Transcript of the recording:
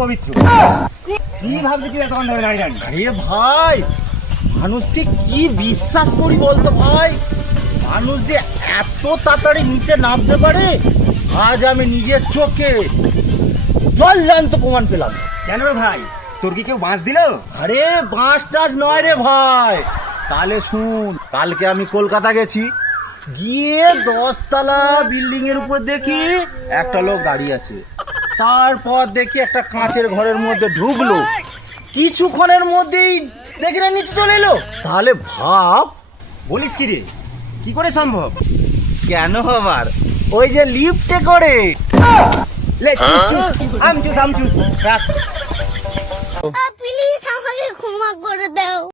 পবিত্র। কি ভাবছিস এতক্ষণ ধরে দাঁড়িয়ে দাঁড়িয়ে? আরে ভাই, মানুষকে কি বিশ্বাস করি বলতো ভাই? মানুষ যে এত তাড়াতাড়ি নিচে নামতে পারে আজ আমি নিজের চোখে জল জ্যান্ত প্রমাণ পেলাম। কেন রে ভাই, তোর কি কেউ বাঁশ দিল? আরে বাঁশ টাস নয় রে ভাই, তাহলে শুন, কালকে আমি কলকাতা গেছি, গিয়ে 10 তলা বিল্ডিং এর উপর দেখি একটা লোক দাঁড়িয়ে আছে। তারপর দেখি একটা কাঁচের ঘরের মধ্যে ঢুকলো, কিছুক্ষণের মধ্যেই দেখি না নিচে চলে এলো। তাহলে ভাব, বলিস কি রে, কি করে সম্ভব? কেন আবার? ওই যে লিফটে করে। লে চুস চুস, আম চুস। রাখ। প্লিজ আমাকে ক্ষমা করে দাও।